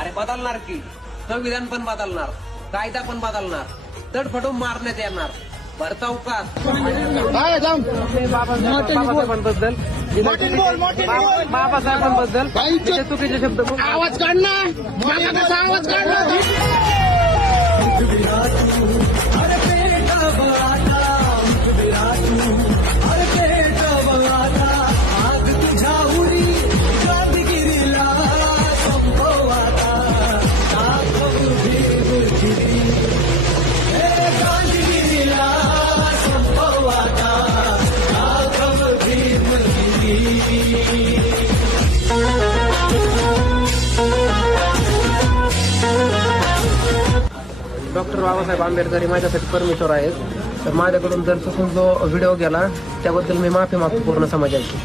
अरे बदलणार की संविधान पण बदलणार, कायदा पण बदलणार, तडफडून मारण्यात येणार. भरताव का बाबासाहेबांबद्दल बाबासाहेबांबद्दल चुकीचे शब्द आवाज काढ ना, मला कसा आवाज काढला. डॉक्टर बाबासाहेब आंबेडकर हे माझ्यासाठी परमेश्वर आहेत. तर माझ्याकडून जर चुकून जो व्हिडिओ गेला त्याबद्दल मी माफी मागतो पूर्ण समाजाची.